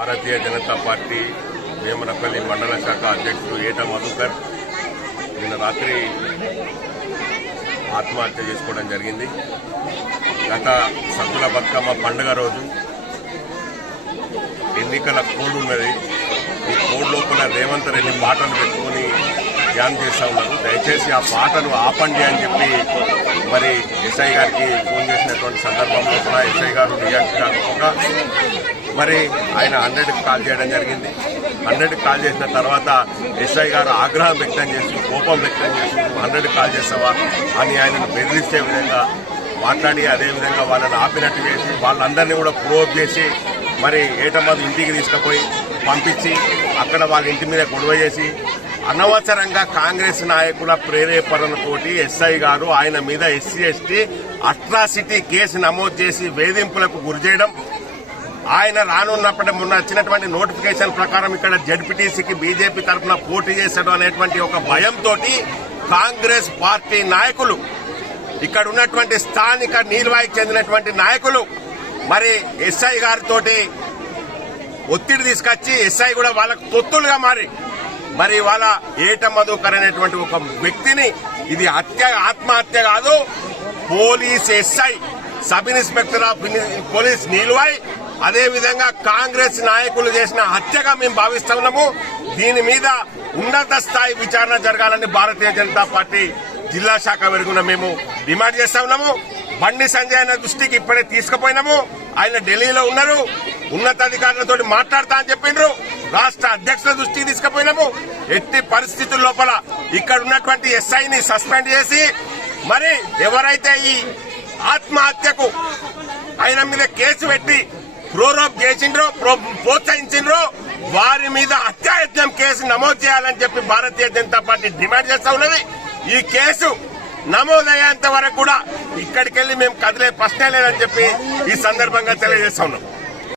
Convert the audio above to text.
Bharatiya Janata party Vemanapalli మండల శాఖ అధ్యక్షుడు ఏట మధుకర్ నిన్న రాత్రి ఆత్మహత్య చేసుకోవడం జరిగింది. గత సద్దుల బతుకమ్మ పండుగ రోజు ఎన్నికల కోడ్ ఉన్నది. ఈ కోడ్ లోపల రేవంత్ రెడ్డి పాటలు పెట్టుకుని ధ్యానం చేస్తూ ఉన్నారు. దయచేసి ఆ పాటను ఆపండి అని చెప్పి మరి ఎస్ఐ గారికి ఫోన్ చేసినటువంటి సందర్భంలో కూడా ఎస్ఐ గారు రియాక్ట్ కాకపోగా మరి ఆయన 100కి కాల్ చేయడం జరిగింది. 100కి కాల్ చేసిన తర్వాత ఎస్ఐ గారు ఆగ్రహం వ్యక్తం చేస్తూ కోపం వ్యక్తం చేస్తూ 100కి కాల్ చేస్తావా అని ఆయనను బెదిరించే విధంగా మాట్లాడి అదేవిధంగా వాళ్ళని ఆపినట్టు చేసి వాళ్ళందరినీ కూడా ప్రోవ్ చేసి మరి ఏటమ్మది ఇంటికి తీసుకుపోయి పంపించి అక్కడ వాళ్ళ ఇంటి మీద గొడవ చేసి అనవసరంగా కాంగ్రెస్ నాయకుల ప్రేరేపణతోటి ఎస్ఐ గారు ఆయన మీద ఎస్సీ ఎస్టీ అట్రాసిటీ కేసు నమోదు చేసి వేధింపులకు గురిచేయడం, ఆయన రానున్నప్పటి మొన్న వచ్చినటువంటి నోటిఫికేషన్ ప్రకారం ఇక్కడ జడ్పీటీసీకి బీజేపీ తరఫున పోటీ చేశాడు అనేటువంటి ఒక భయంతో కాంగ్రెస్ పార్టీ నాయకులు ఇక్కడ ఉన్నటువంటి స్థానిక నీల్వాయికి చెందినటువంటి నాయకులు మరి ఎస్ఐ గారితో ఒత్తిడి తీసుకొచ్చి ఎస్ఐ కూడా వాళ్ళకు తొత్తులుగా మరి వాళ్ళ ఏట మధుకర్ అనేటువంటి ఒక వ్యక్తిని ఇది ఆత్మహత్య కాదు, police SI sub inspector of police Neelwai అదేవిధంగా కాంగ్రెస్ నాయకులు చేసిన హత్యగా మేము భావిస్తున్నాము. దీని మీద ఉన్నత స్థాయి విచారణ జరగాలని భారతీయ జనతా పార్టీ జిల్లా శాఖ వెరుగున మేము డిమాండ్ చేస్తా ఉన్నాము. బండి సంజయ్ అన్న దృష్టికి ఇప్పుడే తీసుకుపోయినాము. ఆయన ఢిల్లీలో ఉన్నారు, ఉన్నతాధికారులతో మాట్లాడతా అని చెప్పిండ్రు. రాష్ట్ర అధ్యక్షుల దృష్టికి తీసుకుపోయినాము. ఎట్టి పరిస్థితుల లోపల ఇక్కడ ఉన్నటువంటి ఎస్ఐని సస్పెండ్ చేసి మరి ఎవరైతే ఈ ఆత్మహత్యకు ఆయన మీద కేసు పెట్టి ప్రోరోప్ చేసిండ్రో ప్రోత్సహించిండ్రో వారి మీద హత్యాయత్నం కేసు నమోదు చేయాలని చెప్పి భారతీయ జనతా పార్టీ డిమాండ్ చేస్తా ఉన్నది. ఈ కేసు నమోదయ్యేంత వరకు కూడా ఇక్కడికి వెళ్లి మేము కదిలే ప్రశ్నే లేదని చెప్పి ఈ సందర్భంగా తెలియజేస్తా ఉన్నాం.